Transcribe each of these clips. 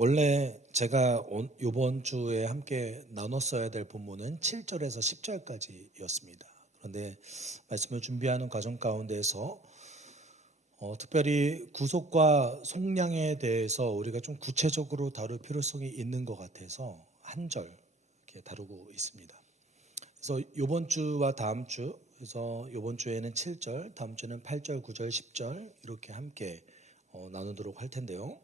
원래 제가 이번 주에 함께 나눴어야 될 본문은 7절에서 10절까지였습니다. 그런데 말씀을 준비하는 과정 가운데에서 특별히 구속과 속량에 대해서 우리가 좀 구체적으로 다룰 필요성이 있는 것 같아서 한 절 이렇게 다루고 있습니다. 그래서 이번 주와 다음 주, 그래서 이번 주에는 7절, 다음 주는 8절, 9절, 10절 이렇게 함께 나누도록 할 텐데요.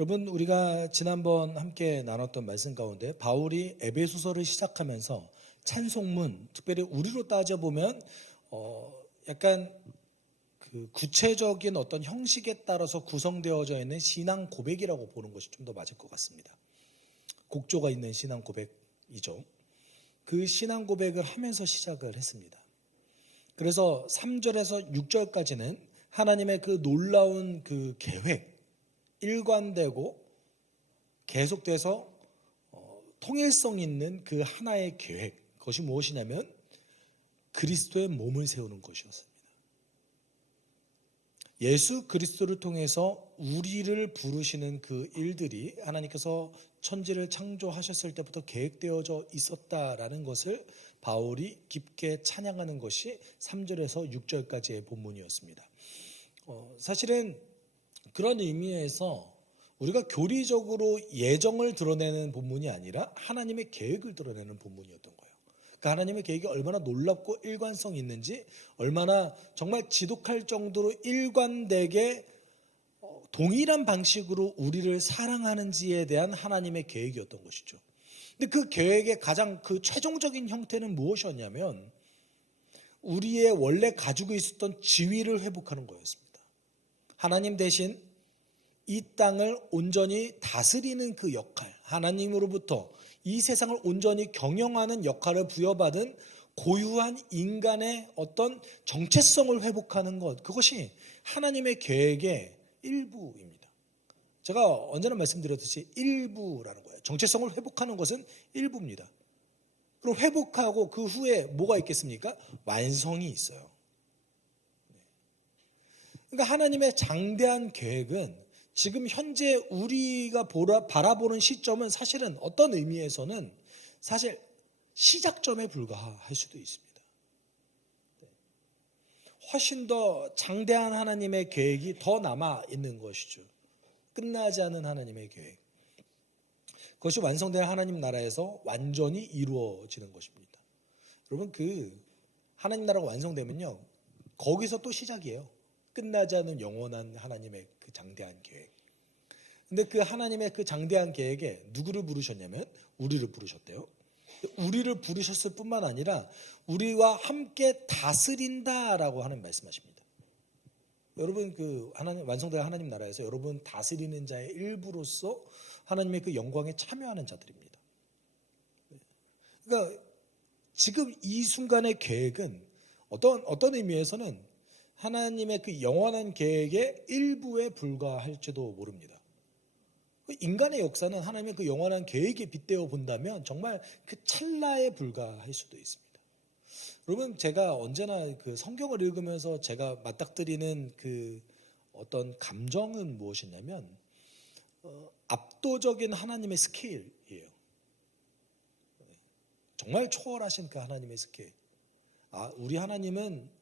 여러분, 우리가 지난번 함께 나눴던 말씀 가운데 바울이 에베소서를 시작하면서 찬송문, 특별히 우리로 따져보면 약간 그 구체적인 어떤 형식에 따라서 구성되어져 있는 신앙 고백이라고 보는 것이 좀 더 맞을 것 같습니다. 곡조가 있는 신앙 고백이죠. 그 신앙 고백을 하면서 시작을 했습니다. 그래서 3절에서 6절까지는 하나님의 그 놀라운 그 계획, 일관되고 계속돼서 통일성 있는 그 하나의 계획, 그것이 무엇이냐면 그리스도의 몸을 세우는 것이었습니다. 예수 그리스도를 통해서 우리를 부르시는 그 일들이 하나님께서 천지를 창조하셨을 때부터 계획되어져 있었다라는 것을 바울이 깊게 찬양하는 것이 3절에서 6절까지의 본문이었습니다. 사실은 그런 의미에서 우리가 교리적으로 예정을 드러내는 본문이 아니라 하나님의 계획을 드러내는 본문이었던 거예요. 그러니까 하나님의 계획이 얼마나 놀랍고 일관성 있는지, 얼마나 정말 지독할 정도로 일관되게 동일한 방식으로 우리를 사랑하는지에 대한 하나님의 계획이었던 것이죠. 근데 그 계획의 가장 그 최종적인 형태는 무엇이었냐면 우리의 원래 가지고 있었던 지위를 회복하는 거였습니다. 하나님 대신 이 땅을 온전히 다스리는 그 역할, 하나님으로부터 이 세상을 온전히 경영하는 역할을 부여받은 고유한 인간의 어떤 정체성을 회복하는 것, 그것이 하나님의 계획의 일부입니다. 제가 언제나 말씀드렸듯이 일부라는 거예요. 정체성을 회복하는 것은 일부입니다. 그럼 회복하고 그 후에 뭐가 있겠습니까? 완성이 있어요. 그러니까 하나님의 장대한 계획은 지금 현재 우리가 바라보는 시점은 사실은 어떤 의미에서는 사실 시작점에 불과할 수도 있습니다. 훨씬 더 장대한 하나님의 계획이 더 남아 있는 것이죠. 끝나지 않은 하나님의 계획. 그것이 완성된 하나님 나라에서 완전히 이루어지는 것입니다. 여러분, 그 하나님 나라가 완성되면요, 거기서 또 시작이에요. 끝나지 않은 영원한 하나님의 그 장대한 계획. 근데 그 하나님의 그 장대한 계획에 누구를 부르셨냐면 우리를 부르셨대요. 우리를 부르셨을 뿐만 아니라 우리와 함께 다스린다라고 하는 말씀하십니다. 여러분, 그 하나님 완성된 하나님 나라에서 여러분 다스리는 자의 일부로서 하나님의 그 영광에 참여하는 자들입니다. 그러니까 지금 이 순간의 계획은 어떤 의미에서는 하나님의 그 영원한 계획의 일부에 불과할지도 모릅니다. 인간의 역사는 하나님의 그 영원한 계획에 빗대어 본다면 정말 그 찰나에 불과할 수도 있습니다. 여러분, 제가 언제나 그 성경을 읽으면서 제가 맞닥뜨리는 그 어떤 감정은 무엇이냐면 압도적인 하나님의 스케일이에요. 정말 초월하신 그 하나님의 스케일. 우리 하나님은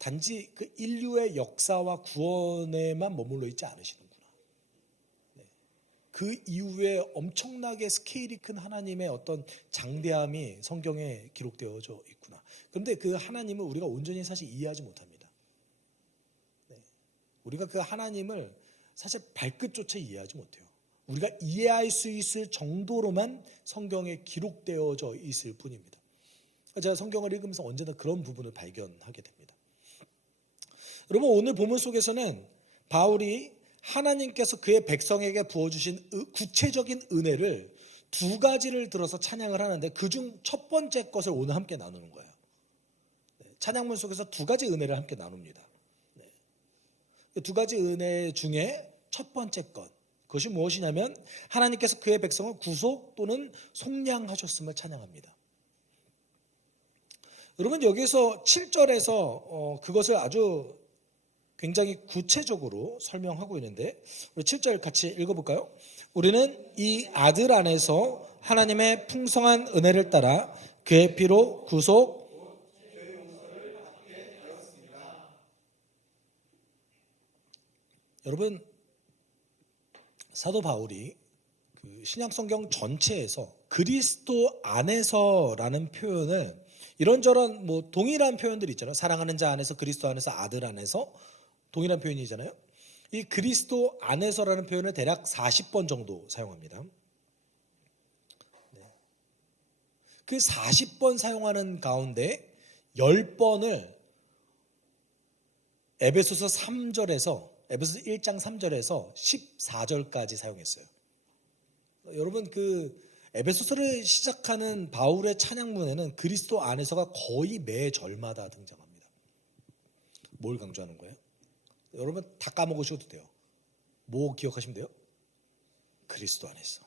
단지 그 인류의 역사와 구원에만 머물러 있지 않으시는구나. 그 이후에 엄청나게 스케일이 큰 하나님의 어떤 장대함이 성경에 기록되어져 있구나. 그런데 그 하나님을 우리가 온전히 사실 이해하지 못합니다. 우리가 그 하나님을 사실 발끝조차 이해하지 못해요. 우리가 이해할 수 있을 정도로만 성경에 기록되어져 있을 뿐입니다. 제가 성경을 읽으면서 언제나 그런 부분을 발견하게 됩니다. 여러분, 오늘 본문 속에서는 바울이 하나님께서 그의 백성에게 부어주신 구체적인 은혜를 두 가지를 들어서 찬양을 하는데 그중 첫 번째 것을 오늘 함께 나누는 거예요. 찬양문 속에서 두 가지 은혜를 함께 나눕니다. 두 가지 은혜 중에 첫 번째 것, 그것이 무엇이냐면 하나님께서 그의 백성을 구속 또는 속량하셨음을 찬양합니다. 여러분, 여기서 7절에서 그것을 아주 굉장히 구체적으로 설명하고 있는데 우리 7절 같이 읽어볼까요? 우리는 이 아들 안에서 하나님의 풍성한 은혜를 따라 그의 피로 구속. 여러분, 사도 바울이 그 신약 성경 전체에서 그리스도 안에서라는 표현을 이런저런 뭐 동일한 표현들이 있잖아요. 사랑하는 자 안에서, 그리스도 안에서, 아들 안에서, 동일한 표현이잖아요. 이 그리스도 안에서라는 표현을 대략 40번 정도 사용합니다. 그 40번 사용하는 가운데 10번을 에베소서 3절에서 에베소서 1장 3절에서 14절까지 사용했어요. 여러분, 그 에베소서를 시작하는 바울의 찬양문에는 그리스도 안에서가 거의 매 절마다 등장합니다. 뭘 강조하는 거예요? 여러분 다 까먹으셔도 돼요. 뭐 기억하시면 돼요? 그리스도 안에서.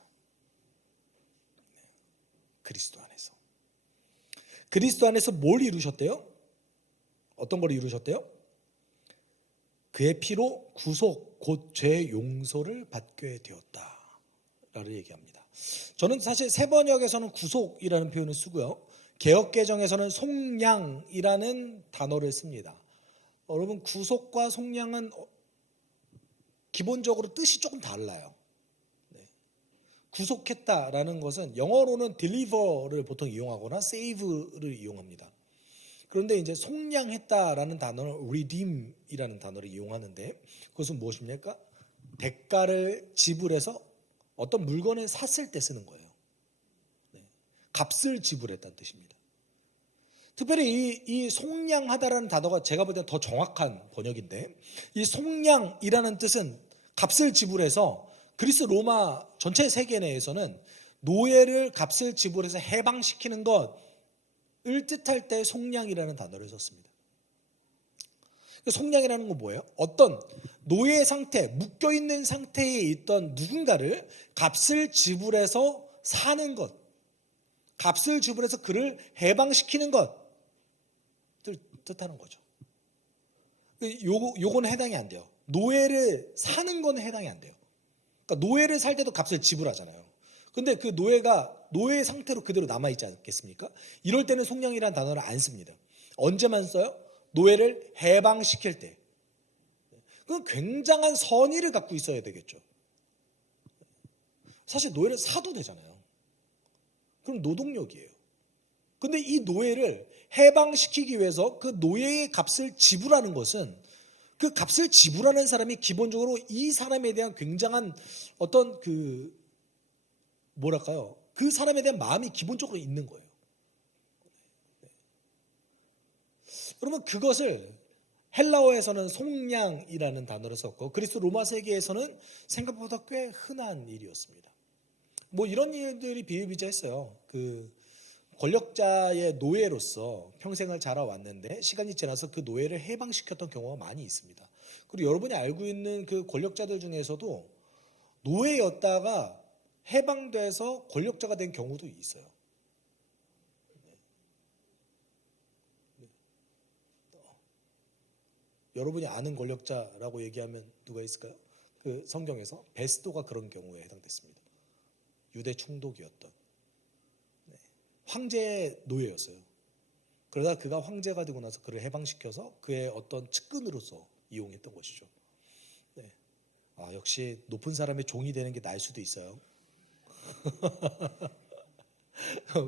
그리스도 안에서. 그리스도 안에서 뭘 이루셨대요? 어떤 걸 이루셨대요? 그의 피로 구속, 곧 죄 용서를 받게 되었다 라고 얘기합니다. 저는 사실 새 번역에서는 구속이라는 표현을 쓰고요, 개역개정에서는 속량이라는 단어를 씁니다. 여러분, 구속과 속량은 기본적으로 뜻이 조금 달라요. 구속했다라는 것은 영어로는 deliver를 보통 이용하거나 save를 이용합니다. 그런데 이제 속량했다라는 단어는 redeem이라는 단어를 이용하는데, 그것은 무엇입니까? 대가를 지불해서 어떤 물건을 샀을 때 쓰는 거예요. 값을 지불했다는 뜻입니다. 특별히 이 속량하다라는 단어가 제가 볼 때는 더 정확한 번역인데, 이 속량이라는 뜻은 값을 지불해서 그리스 로마 전체 세계 내에서는 노예를 값을 지불해서 해방시키는 것을 뜻할 때 속량이라는 단어를 썼습니다. 속량이라는 건 뭐예요? 어떤 노예 상태, 묶여있는 상태에 있던 누군가를 값을 지불해서 사는 것, 값을 지불해서 그를 해방시키는 것을 뜻하는 거죠. 요거는 해당이 안 돼요. 노예를 사는 건 해당이 안 돼요. 그러니까 노예를 살 때도 값을 지불하잖아요. 근데 그 노예가 노예 상태로 그대로 남아있지 않겠습니까? 이럴 때는 속량이라는 단어를 안 씁니다. 언제만 써요? 노예를 해방시킬 때. 그건 굉장한 선의를 갖고 있어야 되겠죠. 사실 노예를 사도 되잖아요. 그럼 노동력이에요. 근데 이 노예를 해방시키기 위해서 그 노예의 값을 지불하는 것은, 그 값을 지불하는 사람이 기본적으로 이 사람에 대한 굉장한 어떤 그 뭐랄까요? 그 사람에 대한 마음이 기본적으로 있는 거예요. 그러면 그것을 헬라어에서는 속량이라는 단어를 썼고, 그리스 로마 세계에서는 생각보다 꽤 흔한 일이었습니다. 뭐 이런 일들이 비일비재했어요. 그 권력자의 노예로서 평생을 자라왔는데 시간이 지나서 그 노예를 해방시켰던 경우가 많이 있습니다. 그리고 여러분이 알고 있는 그 권력자들 중에서도 노예였다가 해방돼서 권력자가 된 경우도 있어요. 여러분이 아는 권력자라고 얘기하면 누가 있을까요? 그 성경에서 베스도가 그런 경우에 해당됐습니다. 유대 총독이었던 황제의 노예였어요. 그러다 그가 황제가 되고 나서 그를 해방시켜서 그의 어떤 측근으로서 이용했던 것이죠. 네. 아, 역시 높은 사람의 종이 되는 게 나을 수도 있어요.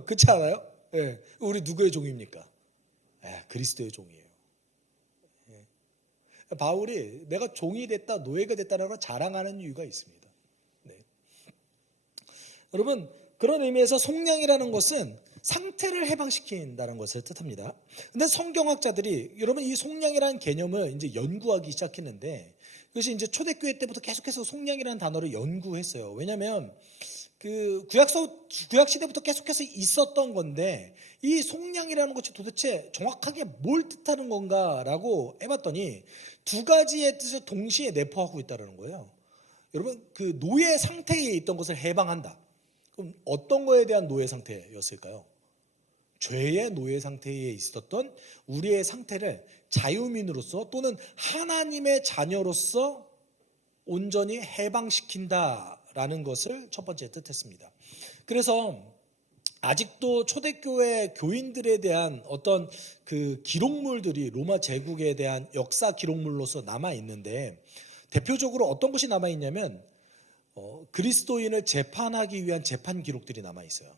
그렇지 않아요? 네. 우리 누구의 종입니까? 그리스도의 종이에요. 네. 바울이 내가 종이 됐다, 노예가 됐다는 걸 자랑하는 이유가 있습니다. 네. 여러분, 그런 의미에서 속량이라는 것은 상태를 해방시킨다는 것을 뜻합니다. 근데 성경학자들이 여러분 이 속량이라는 개념을 이제 연구하기 시작했는데, 그것이 이제 초대교회 때부터 계속해서 속량이라는 단어를 연구했어요. 왜냐하면 그 구약 시대부터 계속해서 있었던 건데, 이 속량이라는 것이 도대체 정확하게 뭘 뜻하는 건가라고 해봤더니 두 가지의 뜻을 동시에 내포하고 있다는 거예요. 여러분, 그 노예 상태에 있던 것을 해방한다. 그럼 어떤 거에 대한 노예 상태였을까요? 죄의 노예 상태에 있었던 우리의 상태를 자유민으로서 또는 하나님의 자녀로서 온전히 해방시킨다라는 것을 첫 번째 뜻했습니다. 그래서 아직도 초대교회 교인들에 대한 어떤 그 기록물들이 로마 제국에 대한 역사 기록물로서 남아 있는데, 대표적으로 어떤 것이 남아 있냐면 그리스도인을 재판하기 위한 재판 기록들이 남아 있어요.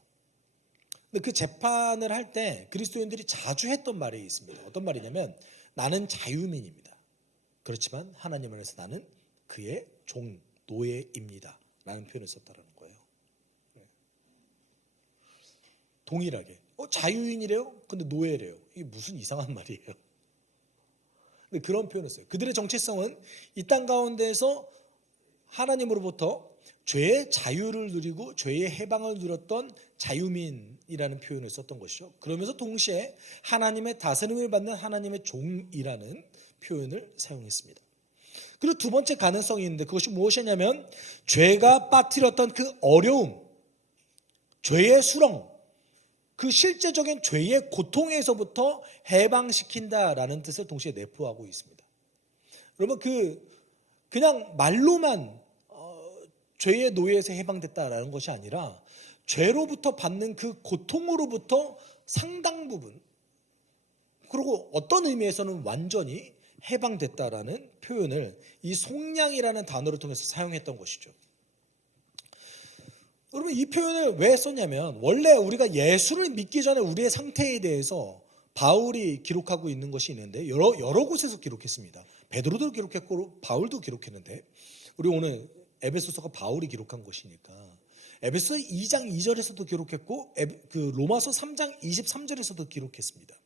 근데 그 재판을 할 때 그리스도인들이 자주 했던 말이 있습니다. 어떤 말이냐면, 나는 자유민입니다. 그렇지만 하나님 안에서 나는 그의 종, 노예입니다 라는 표현을 썼다는 거예요. 동일하게 자유인이래요? 근데 노예래요. 이게 무슨 이상한 말이에요. 근데 그런 표현을 써요. 그들의 정체성은 이 땅 가운데에서 하나님으로부터 죄의 자유를 누리고 죄의 해방을 누렸던 자유민이라는 표현을 썼던 것이죠. 그러면서 동시에 하나님의 다스림을 받는 하나님의 종이라는 표현을 사용했습니다. 그리고 두 번째 가능성이 있는데, 그것이 무엇이냐면 죄가 빠뜨렸던 그 어려움, 죄의 수렁, 그 실제적인 죄의 고통에서부터 해방시킨다라는 뜻을 동시에 내포하고 있습니다. 여러분, 그냥 말로만 죄의 노예에서 해방됐다라는 것이 아니라 죄로부터 받는 그 고통으로부터 상당 부분, 그리고 어떤 의미에서는 완전히 해방됐다라는 표현을 이 속량이라는 단어를 통해서 사용했던 것이죠. 여러분, 이 표현을 왜 썼냐면, 원래 우리가 예수를 믿기 전에 우리의 상태에 대해서 바울이 기록하고 있는 것이 있는데, 여러 곳에서 기록했습니다. 베드로도 기록했고 바울도 기록했는데, 우리 오늘 에베소서가 바울이 기록한 것이니까 에베소 2장 2절에서도 기록했고 그 로마서 3장 23절에서도 기록했습니다.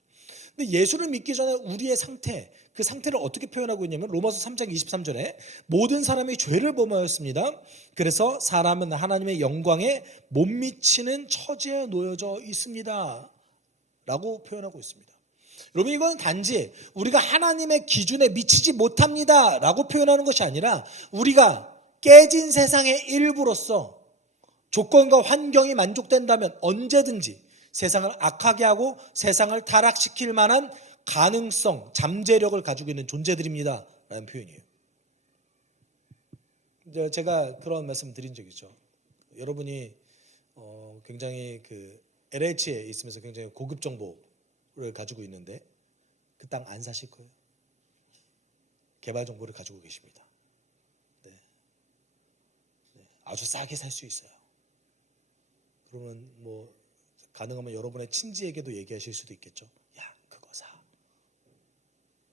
근데 예수를 믿기 전에 우리의 상태, 그 상태를 어떻게 표현하고 있냐면, 로마서 3장 23절에 모든 사람이 죄를 범하였습니다. 그래서 사람은 하나님의 영광에 못 미치는 처지에 놓여져 있습니다 라고 표현하고 있습니다. 여러분, 이건 단지 우리가 하나님의 기준에 미치지 못합니다 라고 표현하는 것이 아니라, 우리가 깨진 세상의 일부로서 조건과 환경이 만족된다면 언제든지 세상을 악하게 하고 세상을 타락시킬 만한 가능성, 잠재력을 가지고 있는 존재들입니다 라는 표현이에요. 제가 그런 말씀 드린 적이 있죠. 여러분이 굉장히 그 LH에 있으면서 굉장히 고급 정보를 가지고 있는데 그 땅 안 사실 거예요. 개발 정보를 가지고 계십니다. 네. 아주 싸게 살 수 있어요. 그러면 뭐 가능하면 여러분의 친지에게도 얘기하실 수도 있겠죠. 야, 그거 사.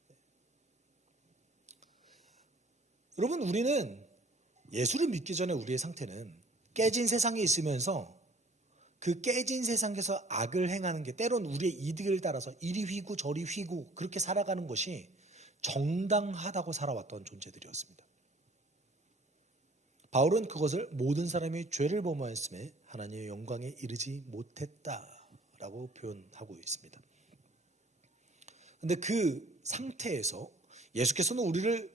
네. 여러분, 우리는 예수를 믿기 전에 우리의 상태는 깨진 세상에 있으면서 그 깨진 세상에서 악을 행하는 게 때론 우리의 이득을 따라서 이리 휘고 저리 휘고 그렇게 살아가는 것이 정당하다고 살아왔던 존재들이었습니다. 바울은 그것을 모든 사람이 죄를 범하였음에 하나님의 영광에 이르지 못했다라고 표현하고 있습니다. 그런데 그 상태에서 예수께서는 우리를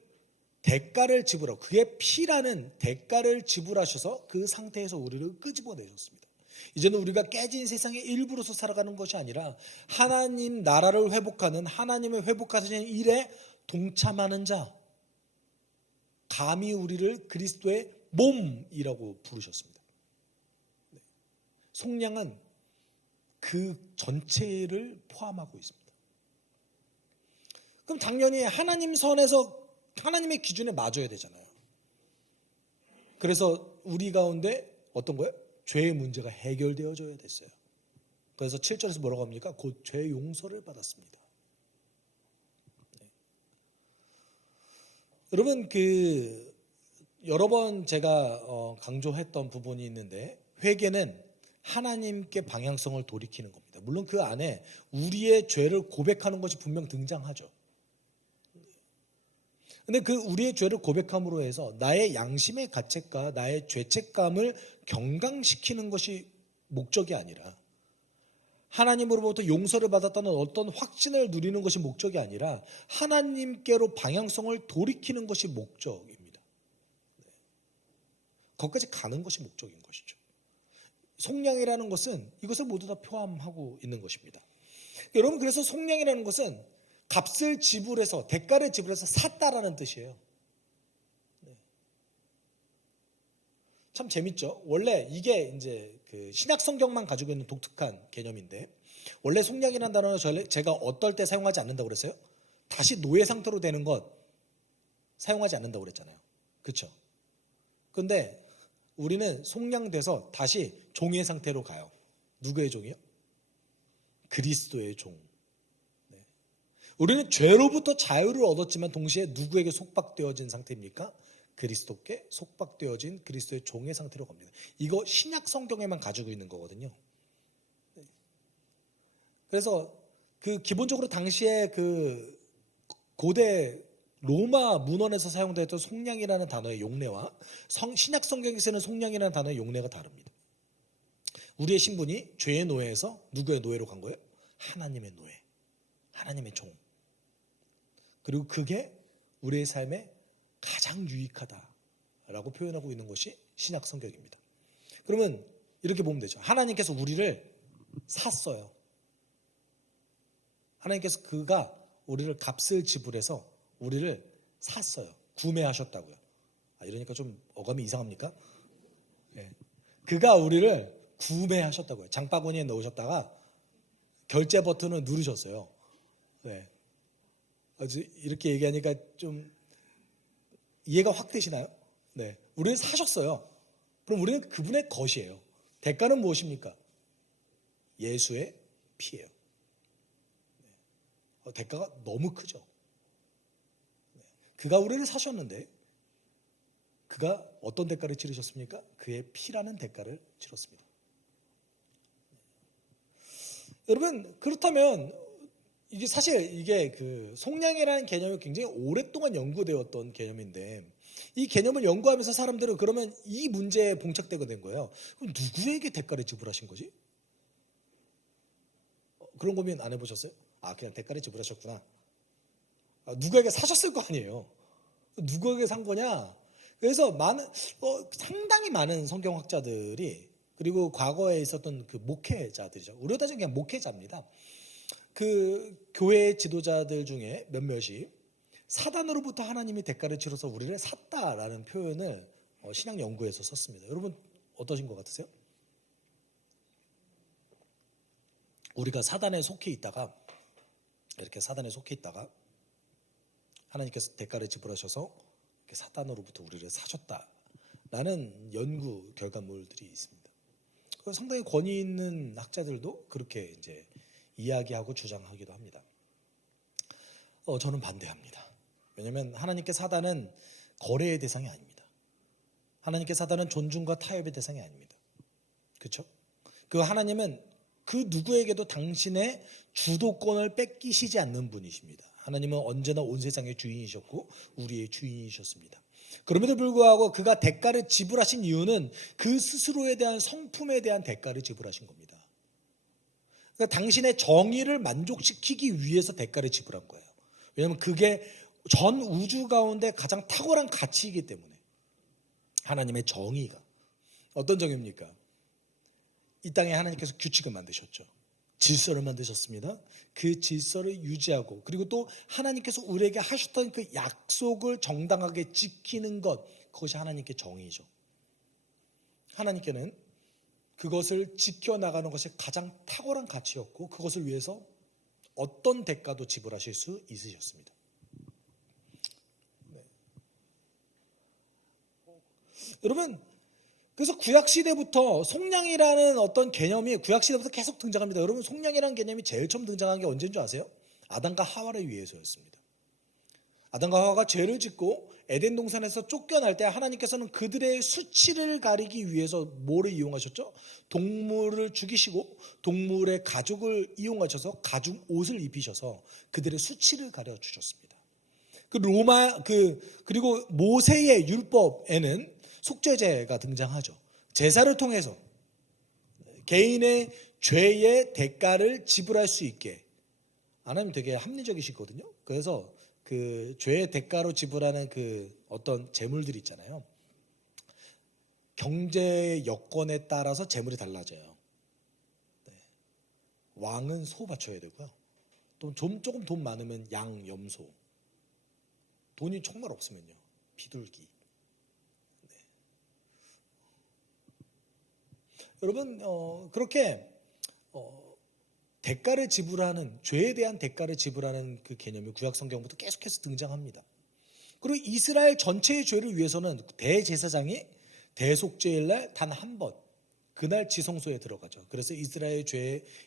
대가를 지불하고, 그의 피라는 대가를 지불하셔서 그 상태에서 우리를 끄집어내셨습니다. 이제는 우리가 깨진 세상의 일부로서 살아가는 것이 아니라 하나님 나라를 회복하는, 하나님의 회복하시는 일에 동참하는 자, 감히 우리를 그리스도의 몸이라고 부르셨습니다. 속량은 그 전체를 포함하고 있습니다. 그럼 당연히 하나님 선에서 하나님의 기준에 맞아야 되잖아요. 그래서 우리 가운데 어떤 거예요? 죄의 문제가 해결되어져야 됐어요. 그래서 7절에서 뭐라고 합니까? 곧 죄 용서를 받았습니다. 네. 여러분, 여러 번 제가 강조했던 부분이 있는데, 회개는 하나님께 방향성을 돌이키는 겁니다. 물론 그 안에 우리의 죄를 고백하는 것이 분명 등장하죠. 근데 그 우리의 죄를 고백함으로 해서 나의 양심의 가책과 나의 죄책감을 경강시키는 것이 목적이 아니라, 하나님으로부터 용서를 받았다는 어떤 확신을 누리는 것이 목적이 아니라 하나님께로 방향성을 돌이키는 것이 목적입니다. 거기까지 가는 것이 목적인 것이죠. 속량이라는 것은 이것을 모두 다 포함하고 있는 것입니다. 여러분, 그래서 속량이라는 것은 값을 지불해서, 대가를 지불해서 샀다라는 뜻이에요. 참 재밌죠. 원래 이게 이제 그 신약 성경만 가지고 있는 독특한 개념인데, 원래 속량이라는 단어는 제가 어떨 때 사용하지 않는다고 그랬어요? 다시 노예 상태로 되는 것 사용하지 않는다고 그랬잖아요. 그렇죠? 근데 우리는 속량돼서 다시 종의 상태로 가요. 누구의 종이요? 그리스도의 종. 네. 우리는 죄로부터 자유를 얻었지만 동시에 누구에게 속박되어진 상태입니까? 그리스도께 속박되어진 그리스도의 종의 상태로 갑니다. 이거 신약 성경에만 가지고 있는 거거든요. 그래서 그 기본적으로 당시에 그 고대 로마 문헌에서 사용되었던 속량이라는 단어의 용례와 신약 성경에 쓰는 속량이라는 단어의 용례가 다릅니다. 우리의 신분이 죄의 노예에서 누구의 노예로 간 거예요? 하나님의 노예, 하나님의 종. 그리고 그게 우리의 삶에 가장 유익하다라고 표현하고 있는 것이 신약 성경입니다. 그러면 이렇게 보면 되죠. 하나님께서 우리를 샀어요. 하나님께서 그가 우리를 값을 지불해서 우리를 샀어요. 구매하셨다고요. 이러니까 좀 어감이 이상합니까? 네. 그가 우리를 구매하셨다고요. 장바구니에 넣으셨다가 결제 버튼을 누르셨어요. 네. 이렇게 얘기하니까 좀 이해가 확 되시나요? 네. 우리를 사셨어요. 그럼 우리는 그분의 것이에요. 대가는 무엇입니까? 예수의 피예요. 대가가 너무 크죠. 그가 우리를 사셨는데 그가 어떤 대가를 치르셨습니까? 그의 피라는 대가를 치렀습니다. 여러분, 그렇다면 이게 사실 이게 그 속량이라는 개념이 굉장히 오랫동안 연구되었던 개념인데, 이 개념을 연구하면서 사람들은 그러면 이 문제에 봉착되게 된 거예요. 그럼 누구에게 대가를 지불하신 거지? 그런 고민 안 해보셨어요? 그냥 대가를 지불하셨구나. 누구에게 사셨을 거 아니에요. 누구에게 산 거냐? 그래서 상당히 많은 성경학자들이, 그리고 과거에 있었던 그 목회자들이죠. 우리로 따지면 그냥 목회자입니다. 그 교회 지도자들 중에 몇몇이 사단으로부터 하나님이 대가를 치러서 우리를 샀다라는 표현을 신약 연구에서 썼습니다. 여러분 어떠신 것 같으세요? 우리가 사단에 속해 있다가, 이렇게 사단에 속해 있다가 하나님께서 대가를 지불하셔서 사단으로부터 우리를 사셨다라는 연구 결과물들이 있습니다. 상당히 권위 있는 학자들도 그렇게 이제 이야기하고 주장하기도 합니다. 저는 반대합니다. 왜냐하면 하나님께 사단은 거래의 대상이 아닙니다. 하나님께 사단은 존중과 타협의 대상이 아닙니다. 그렇죠? 그 하나님은 그 누구에게도 당신의 주도권을 뺏기시지 않는 분이십니다. 하나님은 언제나 온 세상의 주인이셨고 우리의 주인이셨습니다. 그럼에도 불구하고 그가 대가를 지불하신 이유는 그 스스로에 대한 성품에 대한 대가를 지불하신 겁니다. 그러니까 당신의 정의를 만족시키기 위해서 대가를 지불한 거예요. 왜냐하면 그게 전 우주 가운데 가장 탁월한 가치이기 때문에. 하나님의 정의가 어떤 정의입니까? 이 땅에 하나님께서 규칙을 만드셨죠. 질서를 만드셨습니다. 그 질서를 유지하고, 그리고 또 하나님께서 우리에게 하셨던 그 약속을 정당하게 지키는 것, 그것이 하나님께 정의죠. 하나님께는 그것을 지켜나가는 것이 가장 탁월한 가치였고, 그것을 위해서 어떤 대가도 지불하실 수 있으셨습니다. 네. 여러분, 그래서 구약시대부터 속량이라는 어떤 개념이 구약시대부터 계속 등장합니다. 여러분, 속량이라는 개념이 제일 처음 등장한 게 언제인 줄 아세요? 아담과 하와를 위해서였습니다. 아담과 하와가 죄를 짓고 에덴 동산에서 쫓겨날 때 하나님께서는 그들의 수치를 가리기 위해서 뭐를 이용하셨죠? 동물을 죽이시고 동물의 가죽을 이용하셔서 가죽 옷을 입히셔서 그들의 수치를 가려 주셨습니다. 그리고 모세의 율법에는 속죄제가 등장하죠. 제사를 통해서 개인의 죄의 대가를 지불할 수 있게. 하나님 되게 합리적이시거든요. 그래서 그 죄의 대가로 지불하는 그 어떤 재물들이 있잖아요. 경제 여건에 따라서 재물이 달라져요. 네. 왕은 소 바쳐야 되고요. 또 조금 돈 많으면 양, 염소. 돈이 정말 없으면요, 비둘기. 네. 여러분, 그렇게 대가를 지불하는, 죄에 대한 대가를 지불하는 그 개념이 구약 성경부터 계속해서 등장합니다. 그리고 이스라엘 전체의 죄를 위해서는 대제사장이 대속죄일 날 단 한 번, 그날 지성소에 들어가죠. 그래서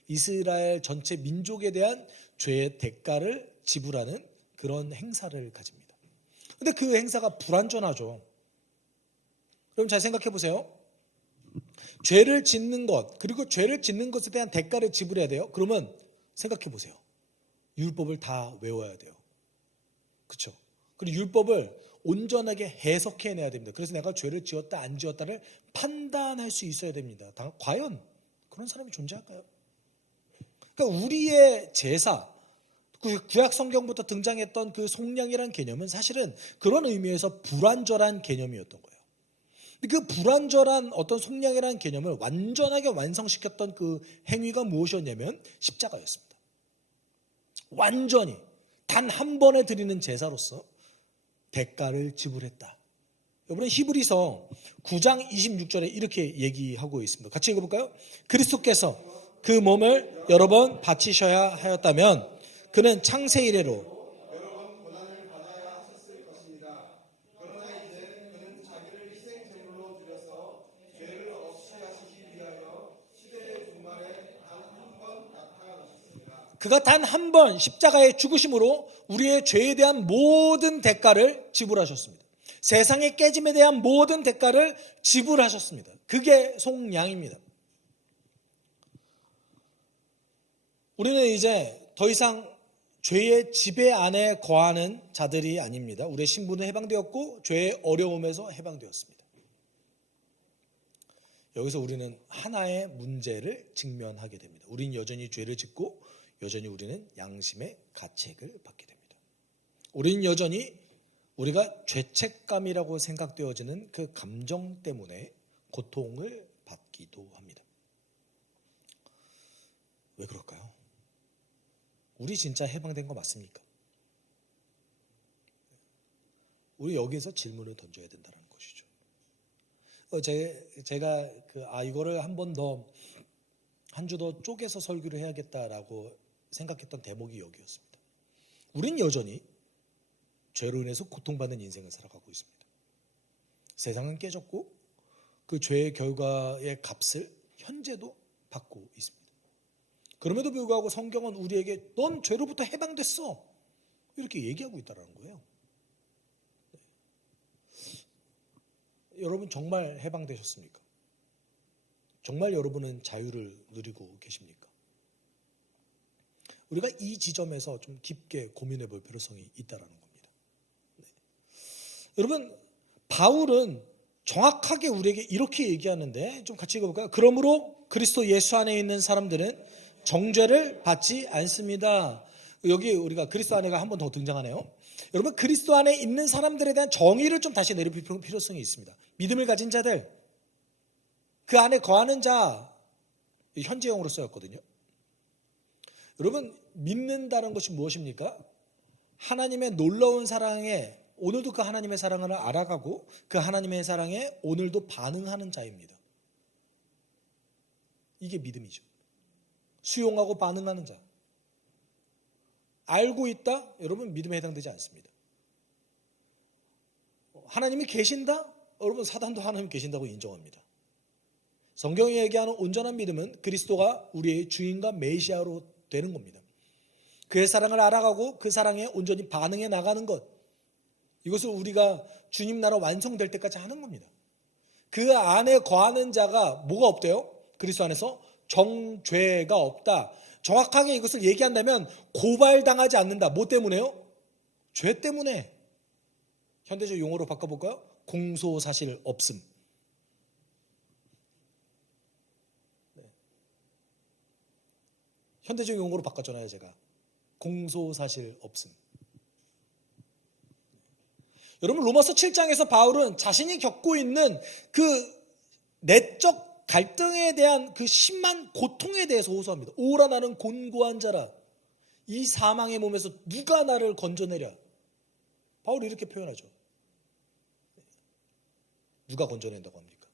이스라엘 전체 민족에 대한 죄의 대가를 지불하는 그런 행사를 가집니다. 그런데 그 행사가 불완전하죠. 그럼 잘 생각해 보세요. 죄를 짓는 것, 그리고 죄를 짓는 것에 대한 대가를 지불해야 돼요. 그러면 생각해 보세요. 율법을 다 외워야 돼요. 그렇죠? 그리고 율법을 온전하게 해석해내야 됩니다. 그래서 내가 죄를 지었다 안 지었다를 판단할 수 있어야 됩니다. 과연 그런 사람이 존재할까요? 그러니까 우리의 제사, 구약 성경부터 등장했던 그 속량이라는 개념은 사실은 그런 의미에서 불완전한 개념이었던 거예요. 그 불완전한 어떤 속량이라는 개념을 완전하게 완성시켰던 그 행위가 무엇이었냐면 십자가였습니다. 완전히 단 한 번에 드리는 제사로서 대가를 지불했다. 여러분, 히브리서 9장 26절에 이렇게 얘기하고 있습니다. 같이 읽어볼까요? 그리스도께서 그 몸을 여러 번 바치셔야 하였다면 그는 창세 이래로 그가 단 한 번 십자가의 죽으심으로 우리의 죄에 대한 모든 대가를 지불하셨습니다. 세상의 깨짐에 대한 모든 대가를 지불하셨습니다. 그게 속량입니다. 우리는 이제 더 이상 죄의 지배 안에 거하는 자들이 아닙니다. 우리의 신분은 해방되었고 죄의 어려움에서 해방되었습니다. 여기서 우리는 하나의 문제를 직면하게 됩니다. 우리는 여전히 죄를 짓고 여전히 우리는 양심의 가책을 받게 됩니다. 우리는 여전히 우리가 죄책감이라고 생각되어지는 그 감정 때문에 고통을 받기도 합니다. 왜 그럴까요? 우리 진짜 해방된 거 맞습니까? 우리 여기에서 질문을 던져야 된다는 것이죠. 제가 이거를 한 번 더, 한 주 더 쪼개서 설교를 해야겠다라고 생각했던 대목이 여기였습니다. 우린 여전히 죄로 인해서 고통받는 인생을 살아가고 있습니다. 세상은 깨졌고 그 죄의 결과의 값을 현재도 받고 있습니다. 그럼에도 불구하고 성경은 우리에게 넌 죄로부터 해방됐어 이렇게 얘기하고 있다는 거예요. 네. 여러분 정말 해방되셨습니까? 정말 여러분은 자유를 누리고 계십니까? 우리가 이 지점에서 좀 깊게 고민해 볼 필요성이 있다는 겁니다. 네. 여러분, 바울은 정확하게 우리에게 이렇게 얘기하는데 좀 같이 읽어볼까요? 그러므로 그리스도 예수 안에 있는 사람들은 정죄를 받지 않습니다. 여기 우리가 그리스도 안에가 한 번 더 등장하네요. 여러분, 그리스도 안에 있는 사람들에 대한 정의를 좀 다시 내릴 필요성이 있습니다. 믿음을 가진 자들, 그 안에 거하는 자, 현재형으로 쓰였거든요. 여러분, 믿는다는 것이 무엇입니까? 하나님의 놀라운 사랑에 오늘도 그 하나님의 사랑을 알아가고 그 하나님의 사랑에 오늘도 반응하는 자입니다. 이게 믿음이죠. 수용하고 반응하는 자. 알고 있다? 여러분, 믿음에 해당되지 않습니다. 하나님이 계신다? 여러분, 사단도 하나님 계신다고 인정합니다. 성경이 얘기하는 온전한 믿음은 그리스도가 우리의 주인과 메시아로 되는 겁니다. 그의 사랑을 알아가고 그 사랑에 온전히 반응해 나가는 것, 이것을 우리가 주님 나라 완성될 때까지 하는 겁니다. 그 안에 거하는 자가 뭐가 없대요? 그리스도 안에서 정죄가 없다. 정확하게 이것을 얘기한다면 고발당하지 않는다. 뭐 때문에요? 죄 때문에. 현대적 용어로 바꿔볼까요? 공소사실 없음. 현대적 용어로 바꿨잖아요, 제가. 공소사실 없음. 여러분, 로마서 7장에서 바울은 자신이 겪고 있는 그 내적 갈등에 대한 그 심한 고통에 대해서 호소합니다. 오라 나는 곤고한 자라. 이 사망의 몸에서 누가 나를 건져내랴? 바울이 이렇게 표현하죠. 누가 건져낸다고 합니까?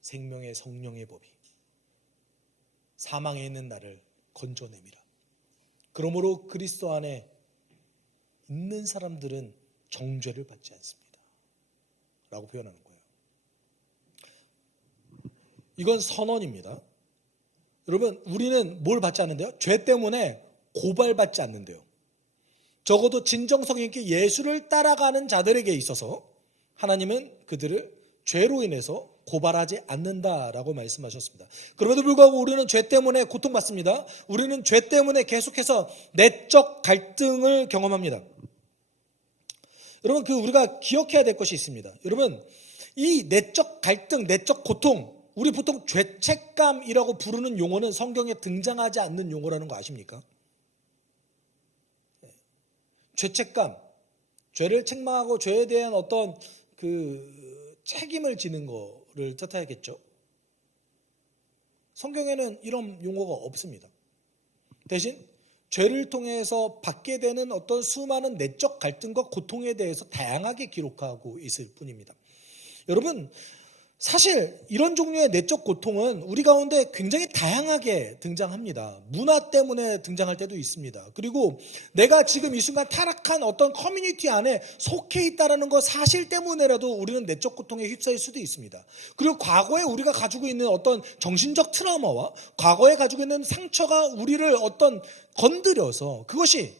생명의 성령의 법이 사망에 있는 나를 건져냅니다. 그러므로 그리스도 안에 있는 사람들은 정죄를 받지 않습니다. 라고 표현하는 거예요. 이건 선언입니다. 여러분, 우리는 뭘 받지 않는데요? 죄 때문에 고발받지 않는데요. 적어도 진정성 있게 예수를 따라가는 자들에게 있어서 하나님은 그들을 죄로 인해서 고발하지 않는다라고 말씀하셨습니다. 그럼에도 불구하고 우리는 죄 때문에 고통받습니다. 우리는 죄 때문에 계속해서 내적 갈등을 경험합니다. 여러분, 우리가 기억해야 될 것이 있습니다. 여러분, 이 내적 갈등, 내적 고통, 우리 보통 죄책감이라고 부르는 용어는 성경에 등장하지 않는 용어라는 거 아십니까? 죄책감, 죄를 책망하고 죄에 대한 어떤 책임을 지는 거를 뜻하겠죠. 성경에는 이런 용어가 없습니다. 대신 죄를 통해서 받게 되는 어떤 수많은 내적 갈등과 고통에 대해서 다양하게 기록하고 있을 뿐입니다. 여러분, 사실 이런 종류의 내적 고통은 우리 가운데 굉장히 다양하게 등장합니다. 문화 때문에 등장할 때도 있습니다. 그리고 내가 지금 이 순간 타락한 어떤 커뮤니티 안에 속해 있다는 것 사실 때문에라도 우리는 내적 고통에 휩싸일 수도 있습니다. 그리고 과거에 우리가 가지고 있는 어떤 정신적 트라우마와 과거에 가지고 있는 상처가 우리를 어떤 건드려서 그것이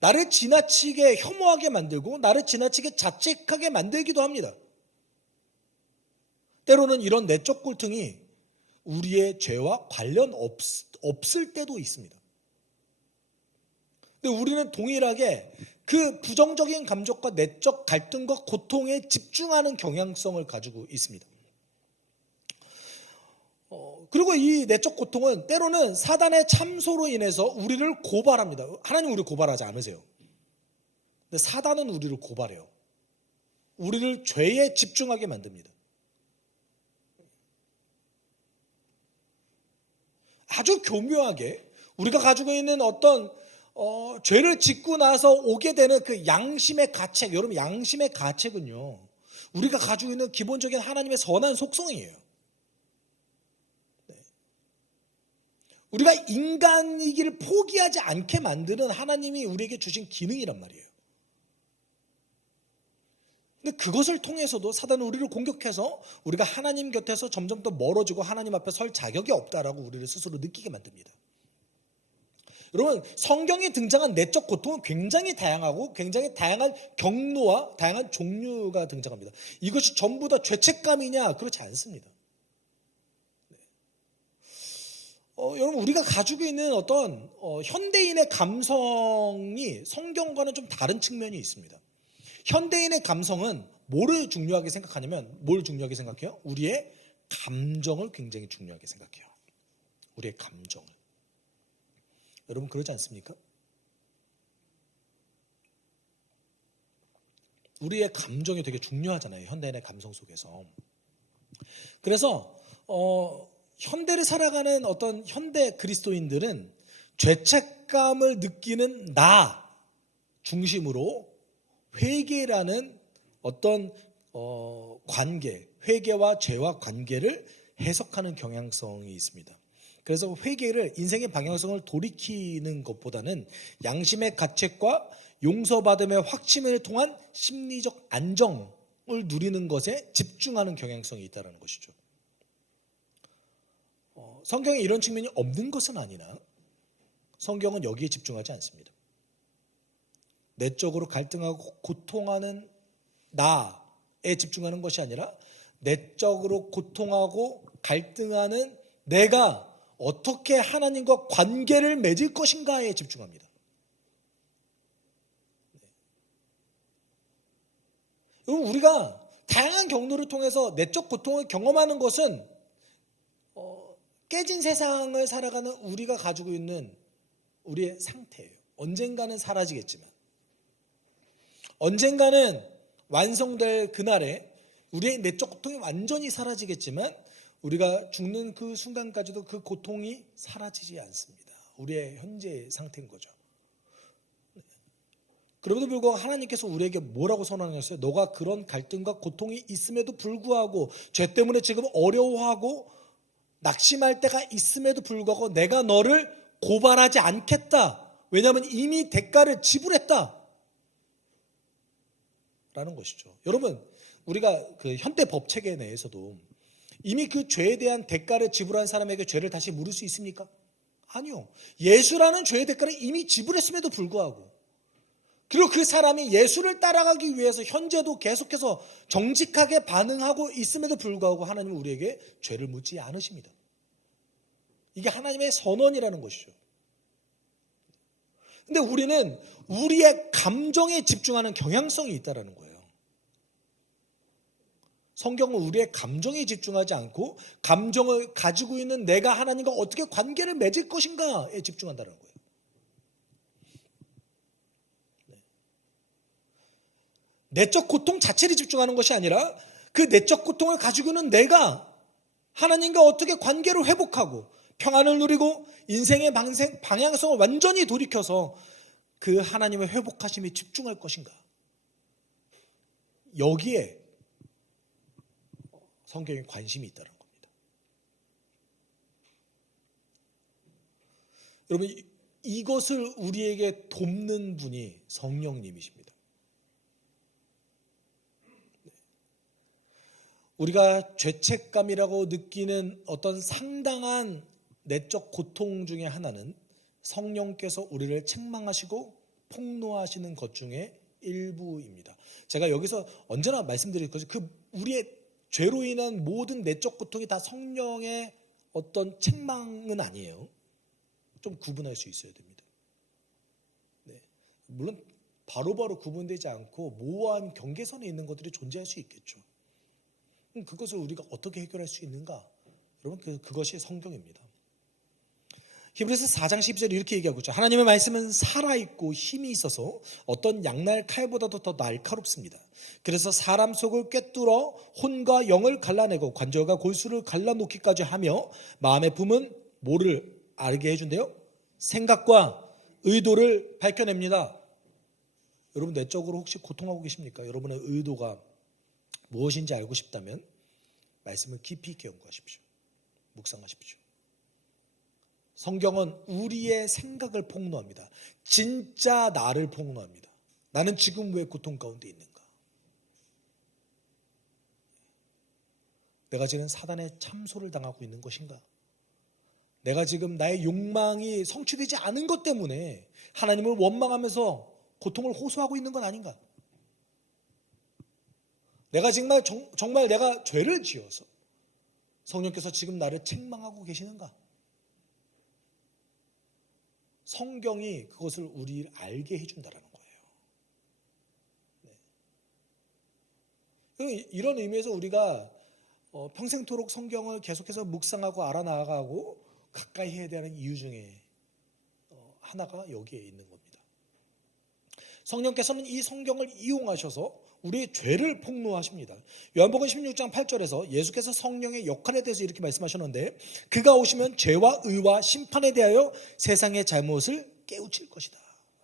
나를 지나치게 혐오하게 만들고 나를 지나치게 자책하게 만들기도 합니다. 때로는 이런 내적 고통이 우리의 죄와 관련 없을 때도 있습니다. 근데 우리는 동일하게 그 부정적인 감정과 내적 갈등과 고통에 집중하는 경향성을 가지고 있습니다. 그리고 이 내적 고통은 때로는 사단의 참소로 인해서 우리를 고발합니다. 하나님 우리를 고발하지 않으세요. 근데 사단은 우리를 고발해요. 우리를 죄에 집중하게 만듭니다. 아주 교묘하게 우리가 가지고 있는 어떤 죄를 짓고 나서 오게 되는 그 양심의 가책, 여러분 양심의 가책은요, 우리가 가지고 있는 기본적인 하나님의 선한 속성이에요. 네. 우리가 인간이기를 포기하지 않게 만드는 하나님이 우리에게 주신 기능이란 말이에요. 근데 그것을 통해서도 사단은 우리를 공격해서 우리가 하나님 곁에서 점점 더 멀어지고 하나님 앞에 설 자격이 없다라고 우리를 스스로 느끼게 만듭니다. 여러분, 성경에 등장한 내적 고통은 굉장히 다양하고 굉장히 다양한 경로와 다양한 종류가 등장합니다. 이것이 전부 다 죄책감이냐? 그렇지 않습니다. 네. 여러분, 우리가 가지고 있는 어떤 현대인의 감성이 성경과는 좀 다른 측면이 있습니다. 현대인의 감성은 뭐를 중요하게 생각하냐면 뭘 중요하게 생각해요? 우리의 감정을 굉장히 중요하게 생각해요. 우리의 감정을. 여러분 그러지 않습니까? 우리의 감정이 되게 중요하잖아요. 현대인의 감성 속에서. 그래서 현대를 살아가는 어떤 현대 그리스도인들은 죄책감을 느끼는 나 중심으로 회개라는 어떤 관계, 회개와 죄와 관계를 해석하는 경향성이 있습니다. 그래서 회개를 인생의 방향성을 돌이키는 것보다는 양심의 가책과 용서받음의 확신을 통한 심리적 안정을 누리는 것에 집중하는 경향성이 있다는 것이죠. 성경에 이런 측면이 없는 것은 아니나 성경은 여기에 집중하지 않습니다. 내적으로 갈등하고 고통하는 나에 집중하는 것이 아니라 내적으로 고통하고 갈등하는 내가 어떻게 하나님과 관계를 맺을 것인가에 집중합니다. 여러분, 우리가 다양한 경로를 통해서 내적 고통을 경험하는 것은 깨진 세상을 살아가는 우리가 가지고 있는 우리의 상태예요. 언젠가는 사라지겠지만 언젠가는 완성될 그날에 우리의 내적 고통이 완전히 사라지겠지만 우리가 죽는 그 순간까지도 그 고통이 사라지지 않습니다. 우리의 현재 상태인 거죠. 그럼에도 불구하고 하나님께서 우리에게 뭐라고 선언하셨어요? 너가 그런 갈등과 고통이 있음에도 불구하고 죄 때문에 지금 어려워하고 낙심할 때가 있음에도 불구하고 내가 너를 고발하지 않겠다. 왜냐하면 이미 대가를 지불했다. 라는 것이죠. 여러분, 우리가 그 현대 법 체계 내에서도 이미 그 죄에 대한 대가를 지불한 사람에게 죄를 다시 물을 수 있습니까? 아니요. 예수라는 죄의 대가를 이미 지불했음에도 불구하고, 그리고 그 사람이 예수를 따라가기 위해서 현재도 계속해서 정직하게 반응하고 있음에도 불구하고 하나님은 우리에게 죄를 묻지 않으십니다. 이게 하나님의 선언이라는 것이죠. 근데 우리는 우리의 감정에 집중하는 경향성이 있다는 거예요. 성경은 우리의 감정에 집중하지 않고 감정을 가지고 있는 내가 하나님과 어떻게 관계를 맺을 것인가에 집중한다는 거예요. 내적 고통 자체를 집중하는 것이 아니라 그 내적 고통을 가지고 있는 내가 하나님과 어떻게 관계를 회복하고 평안을 누리고 인생의 방향성을 완전히 돌이켜서 그 하나님의 회복하심에 집중할 것인가. 여기에 성경에 관심이 있다는 겁니다. 여러분, 이것을 우리에게 돕는 분이 성령님이십니다. 우리가 죄책감이라고 느끼는 어떤 상당한 내적 고통 중에 하나는 성령께서 우리를 책망하시고 폭노하시는 것 중에 일부입니다. 제가 여기서 언제나 말씀드릴 것이 그 우리의 죄로 인한 모든 내적 고통이 다 성령의 어떤 책망은 아니에요. 좀 구분할 수 있어야 됩니다. 네. 물론 바로바로 구분되지 않고 모호한 경계선에 있는 것들이 존재할 수 있겠죠. 그것을 우리가 어떻게 해결할 수 있는가? 여러분, 그것이 성경입니다. 히브리서 4장 12절에 이렇게 얘기하고 있죠. 하나님의 말씀은 살아있고 힘이 있어서 어떤 양날 칼보다도 더 날카롭습니다. 그래서 사람 속을 꿰뚫어 혼과 영을 갈라내고 관절과 골수를 갈라놓기까지 하며 마음의 품은 뭐를 알게 해준대요? 생각과 의도를 밝혀냅니다. 여러분, 내적으로 혹시 고통하고 계십니까? 여러분의 의도가 무엇인지 알고 싶다면 말씀을 깊이 있게 연구하십시오. 묵상하십시오. 성경은 우리의 생각을 폭로합니다. 진짜 나를 폭로합니다. 나는 지금 왜 고통 가운데 있는가? 내가 지금 사단의 참소를 당하고 있는 것인가? 내가 지금 나의 욕망이 성취되지 않은 것 때문에 하나님을 원망하면서 고통을 호소하고 있는 건 아닌가? 내가 정말 내가 죄를 지어서 성령께서 지금 나를 책망하고 계시는가? 성경이 그것을 우리를 알게 해준다는 거예요. 네. 이런 의미에서 우리가 평생토록 성경을 계속해서 묵상하고 알아나가고 가까이 해야 되는 이유 중에 하나가 여기에 있는 겁니다. 성령께서는 이 성경을 이용하셔서 우리의 죄를 폭로하십니다. 요한복음 16장 8절에서 예수께서 성령의 역할에 대해서 이렇게 말씀하셨는데 그가 오시면 죄와 의와 심판에 대하여 세상의 잘못을 깨우칠 것이다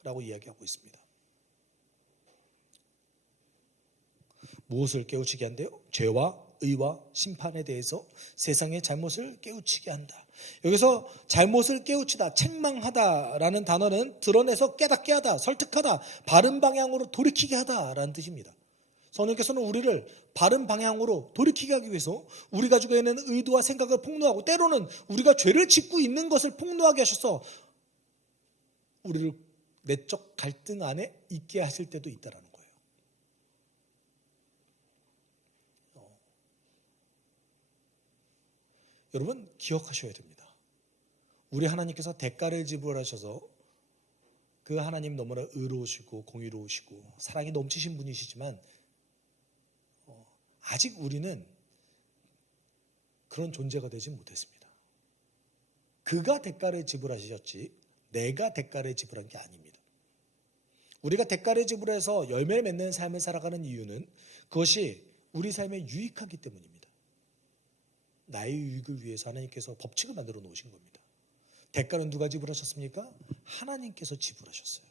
라고 이야기하고 있습니다. 무엇을 깨우치게 한대요? 죄와 의와 심판에 대해서 세상의 잘못을 깨우치게 한다. 여기서 잘못을 깨우치다, 책망하다라는 단어는 드러내서 깨닫게 하다, 설득하다, 바른 방향으로 돌이키게 하다라는 뜻입니다. 성령께서는 우리를 바른 방향으로 돌이키게 하기 위해서 우리 가지고 있는 의도와 생각을 폭로하고 때로는 우리가 죄를 짓고 있는 것을 폭로하게 하셔서 우리를 내적 갈등 안에 있게 하실 때도 있다는 거예요. 여러분, 기억하셔야 됩니다. 우리 하나님께서 대가를 지불하셔서 그 하나님 너무나 의로우시고 공의로우시고 사랑이 넘치신 분이시지만 아직 우리는 그런 존재가 되지 못했습니다. 그가 대가를 지불하셨지 내가 대가를 지불한 게 아닙니다. 우리가 대가를 지불해서 열매를 맺는 삶을 살아가는 이유는 그것이 우리 삶에 유익하기 때문입니다. 나의 유익을 위해서 하나님께서 법칙을 만들어 놓으신 겁니다. 대가는 누가 지불하셨습니까? 하나님께서 지불하셨어요.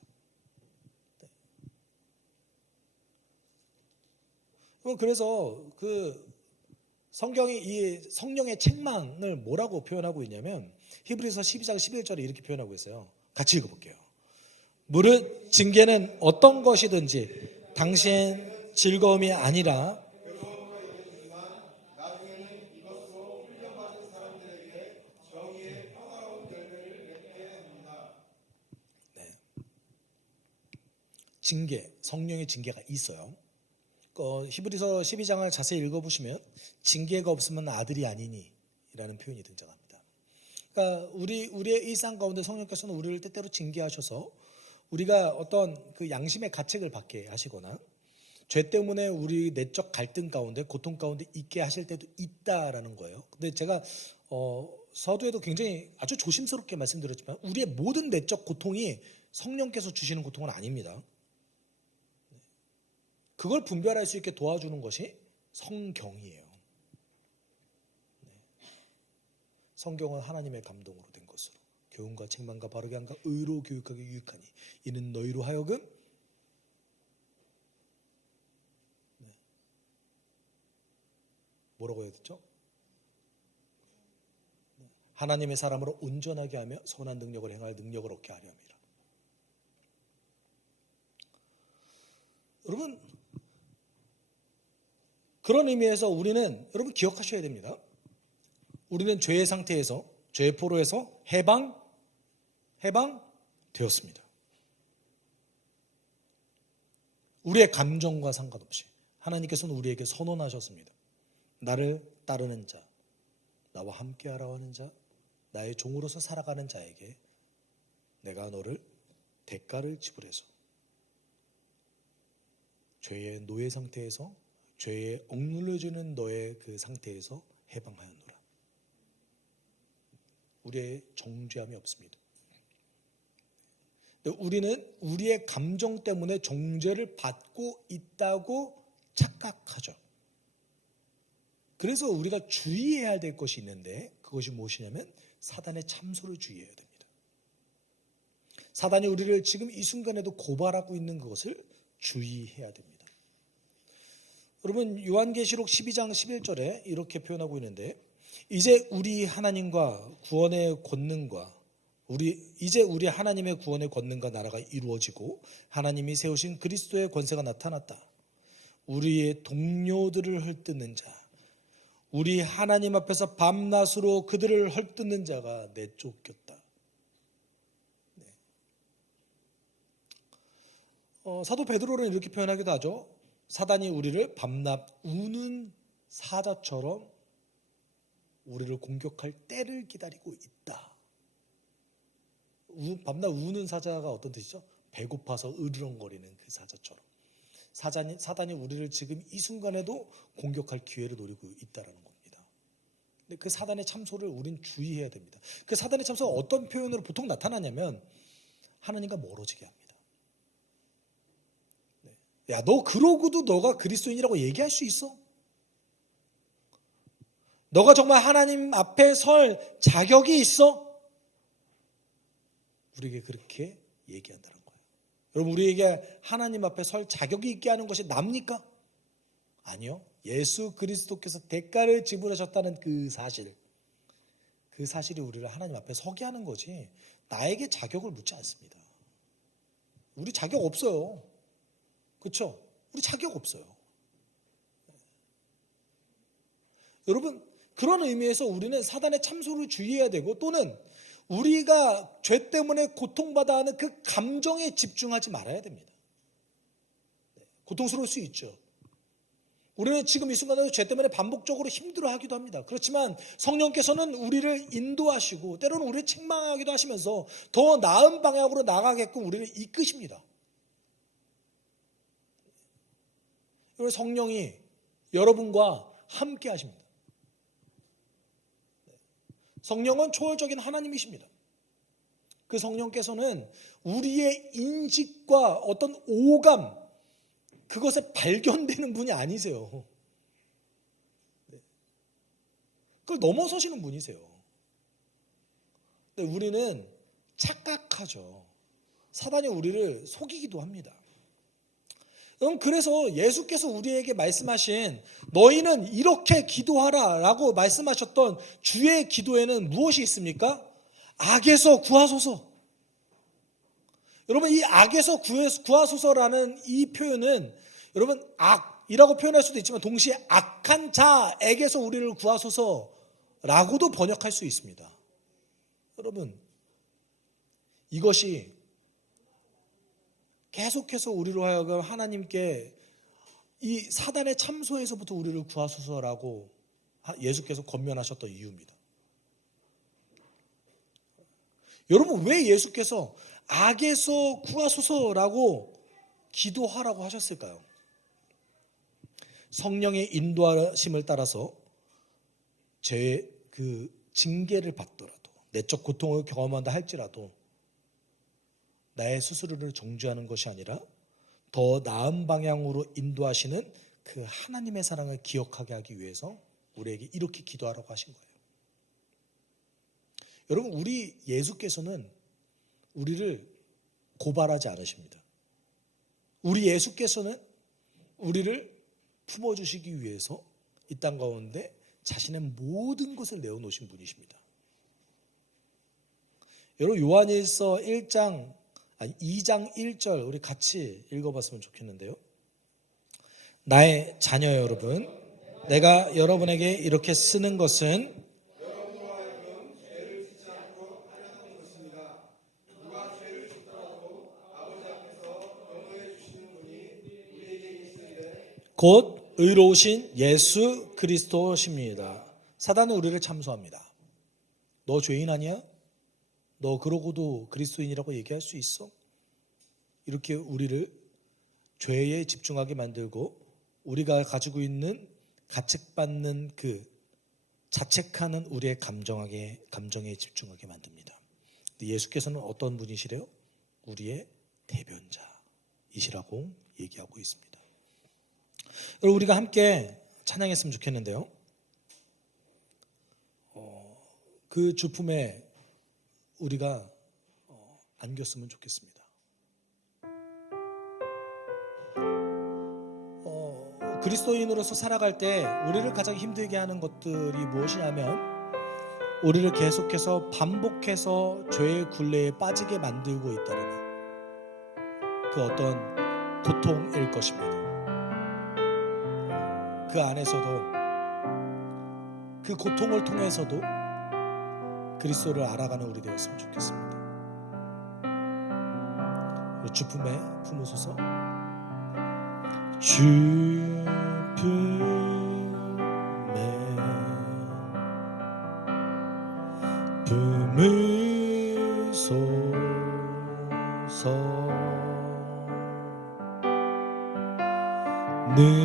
그래서 그 성경이 이 성령의 책망을 뭐라고 표현하고 있냐면 히브리서 12장 11절에 이렇게 표현하고 있어요. 같이 읽어볼게요. 무릇 징계는 어떤 것이든지 당신 즐거움이 아니라 징계, 성령의 징계가 있어요. 히브리서 12장을 자세히 읽어보시면 징계가 없으면 아들이 아니니 라는 표현이 등장합니다. 그러니까 우리의 일상 가운데 성령께서는 우리를 때때로 징계하셔서 우리가 어떤 그 양심의 가책을 받게 하시거나 죄 때문에 우리 내적 갈등 가운데 고통 가운데 있게 하실 때도 있다라는 거예요. 근데 제가 서두에도 굉장히 아주 조심스럽게 말씀드렸지만 우리의 모든 내적 고통이 성령께서 주시는 고통은 아닙니다. 그걸 분별할 수 있게 도와주는 것이 성경이에요. 성경은 하나님의 감동으로 된 것으로 교훈과 책망과 바르게 함과 의로 교육하기 유익하니 이는 너희로 하여금 뭐라고 해야 되죠? 하나님의 사람으로 온전하게 하며 선한 능력을 행할 능력을 얻게 하려 함이라. 여러분, 그런 의미에서 우리는 여러분 기억하셔야 됩니다. 우리는 죄의 상태에서 죄의 포로에서 해방되었습니다. 우리의 감정과 상관없이 하나님께서는 우리에게 선언하셨습니다. 나를 따르는 자, 나와 함께하라 하는 자, 나의 종으로서 살아가는 자에게 내가 너를 대가를 지불해서 죄의 노예 상태에서 죄에 억눌려지는 너의 그 상태에서 해방하였노라. 우리의 정죄함이 없습니다. 우리는 우리의 감정 때문에 정죄를 받고 있다고 착각하죠. 그래서 우리가 주의해야 될 것이 있는데 그것이 무엇이냐면 사단의 참소를 주의해야 됩니다. 사단이 우리를 지금 이 순간에도 고발하고 있는 것을 주의해야 됩니다. 여러분 요한계시록 12장 11절에 이렇게 표현하고 있는데 이제 우리 하나님과 구원의 권능과 이제 우리 하나님의 구원의 권능과 나라가 이루어지고 하나님이 세우신 그리스도의 권세가 나타났다. 우리의 동료들을 헐뜯는 자, 우리 하나님 앞에서 밤낮으로 그들을 헐뜯는 자가 내쫓겼다. 네. 사도 베드로는 이렇게 표현하기도 하죠. 사단이 우리를 밤낮 우는 사자처럼 우리를 공격할 때를 기다리고 있다. 밤낮 우는 사자가 어떤 뜻이죠? 배고파서 으르렁거리는 그 사자처럼 사단이 우리를 지금 이 순간에도 공격할 기회를 노리고 있다는 겁니다. 근데 그 사단의 참소를 우린 주의해야 됩니다. 그 사단의 참소가 어떤 표현으로 보통 나타나냐면 하나님과 멀어지게 합니다. 야, 너 그러고도 너가 그리스도인이라고 얘기할 수 있어? 너가 정말 하나님 앞에 설 자격이 있어? 우리에게 그렇게 얘기한다는 거예요. 여러분 우리에게 하나님 앞에 설 자격이 있게 하는 것이 납니까? 아니요. 예수 그리스도께서 대가를 지불하셨다는 그 사실이 우리를 하나님 앞에 서게 하는 거지 나에게 자격을 묻지 않습니다. 우리 자격 없어요. 그렇죠? 우리 자격 없어요. 여러분 그런 의미에서 우리는 사단의 참소를 주의해야 되고 또는 우리가 죄 때문에 고통받아 하는 그 감정에 집중하지 말아야 됩니다. 고통스러울 수 있죠. 우리는 지금 이 순간에도 죄 때문에 반복적으로 힘들어하기도 합니다. 그렇지만 성령께서는 우리를 인도하시고 때로는 우리를 책망하기도 하시면서 더 나은 방향으로 나가게끔 우리를 이끄십니다. 성령이 여러분과 함께 하십니다. 성령은 초월적인 하나님이십니다. 그 성령께서는 우리의 인식과 어떤 오감 그것에 발견되는 분이 아니세요. 그걸 넘어서시는 분이세요. 근데 우리는 착각하죠. 사단이 우리를 속이기도 합니다. 그래서 예수께서 우리에게 말씀하신 너희는 이렇게 기도하라 라고 말씀하셨던 주의 기도에는 무엇이 있습니까? 악에서 구하소서. 여러분, 이 악에서 구하소서라는 이 표현은 여러분 악이라고 표현할 수도 있지만 동시에 악한 자에게서 우리를 구하소서라고도 번역할 수 있습니다. 여러분, 이것이 계속해서 우리로 하여금 하나님께 이 사단의 참소에서부터 우리를 구하소서라고 예수께서 권면하셨던 이유입니다. 여러분, 왜 예수께서 악에서 구하소서라고 기도하라고 하셨을까요? 성령의 인도하심을 따라서 죄의 그 징계를 받더라도, 내적 고통을 경험한다 할지라도 나의 스스로를 정죄하는 것이 아니라 더 나은 방향으로 인도하시는 그 하나님의 사랑을 기억하게 하기 위해서 우리에게 이렇게 기도하라고 하신 거예요. 여러분, 우리 예수께서는 우리를 고발하지 않으십니다. 우리 예수께서는 우리를 품어주시기 위해서 이 땅 가운데 자신의 모든 것을 내어놓으신 분이십니다. 여러분, 요한일서 2장 1절 우리 같이 읽어봤으면 좋겠는데요. 나의 자녀 여러분, 내가 여러분에게 이렇게 쓰는 것은 곧 의로우신 예수 그리스도십니다. 사단은 우리를 참소합니다. 너 죄인 아니야? 너 그러고도 그리스도인이라고 얘기할 수 있어? 이렇게 우리를 죄에 집중하게 만들고 우리가 가지고 있는 가책받는 그 자책하는 우리의 감정에 집중하게 만듭니다. 예수께서는 어떤 분이시래요? 우리의 대변자이시라고 얘기하고 있습니다. 여러분, 우리가 함께 찬양했으면 좋겠는데요. 그 주품에 우리가 안겼으면 좋겠습니다. 그리스도인으로서 살아갈 때 우리를 가장 힘들게 하는 것들이 무엇이냐면 우리를 계속해서 반복해서 죄의 굴레에 빠지게 만들고 있다는 그 어떤 고통일 것입니다. 그 안에서도 그 고통을 통해서도 그리스도를 알아가는 우리 되었으면 좋겠습니다. 우리 주품에 품으소서. 주품에 품으소서. 능력에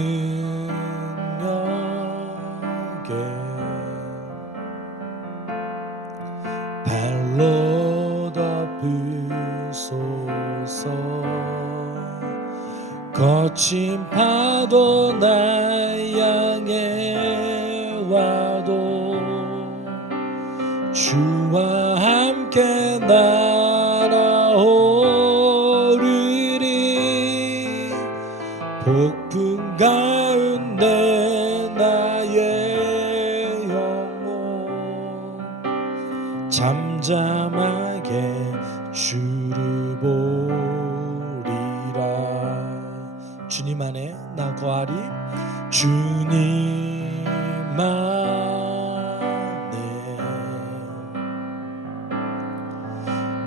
발로 덮으소서. 거친 파도 날 향해 와도 주와 함께 날아오르리. 폭풍 가운데 나의 영혼 잠잠하게 주를 보리라. 주님 안에 나 거하리. 주님 안에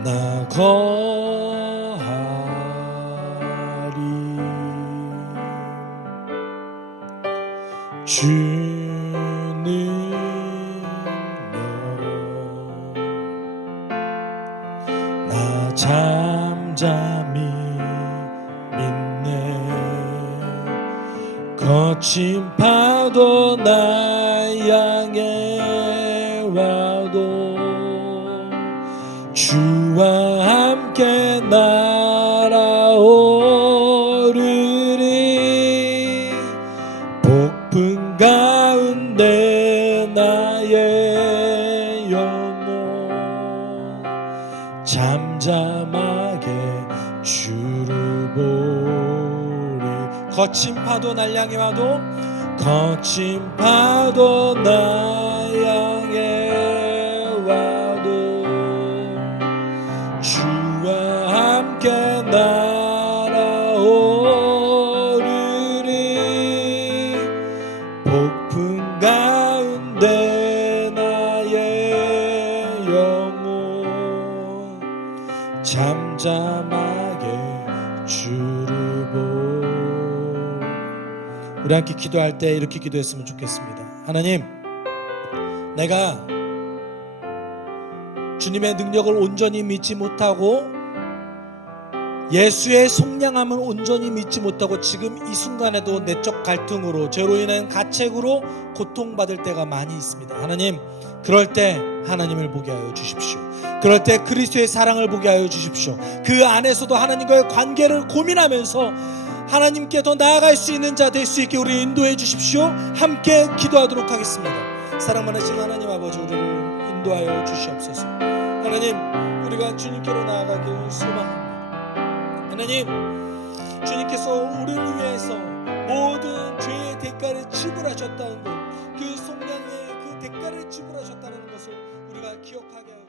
나 거하리. 주는요 나 잠잠히 믿네. 거친 파도 날 향해 와도 주와 함께 날아오르리. 폭풍 가운데 나의 영혼 잠잠하게 주를 보리. 거친 파도 날 향해 와도, 거친 파도 날 향해 와도 주와 함께 날아오르리. 폭풍 가운데 나의 영혼 잠잠하게 주를 보리. 우리 함께 기도할 때 이렇게 기도했으면 좋겠습니다. 하나님, 내가 주님의 능력을 온전히 믿지 못하고 예수의 속량함을 온전히 믿지 못하고 지금 이 순간에도 내적 갈등으로 죄로 인한 가책으로 고통받을 때가 많이 있습니다. 하나님, 그럴 때 하나님을 보게 하여 주십시오. 그럴 때 그리스도의 사랑을 보게 하여 주십시오. 그 안에서도 하나님과의 관계를 고민하면서 하나님께 더 나아갈 수 있는 자 될 수 있게 우리 인도해 주십시오. 함께 기도하도록 하겠습니다. 사랑 많으신 하나님 아버지, 우리를 인도하여 주시옵소서. 하나님, 우리가 주님께로 나아가길 소망합니다. 하나님, 주님께서 우리를 위해서 모든 죄의 대가를 지불하셨다는 것, 그 속량의 그 대가를 지불하셨다는 것을 우리가 기억하게 하여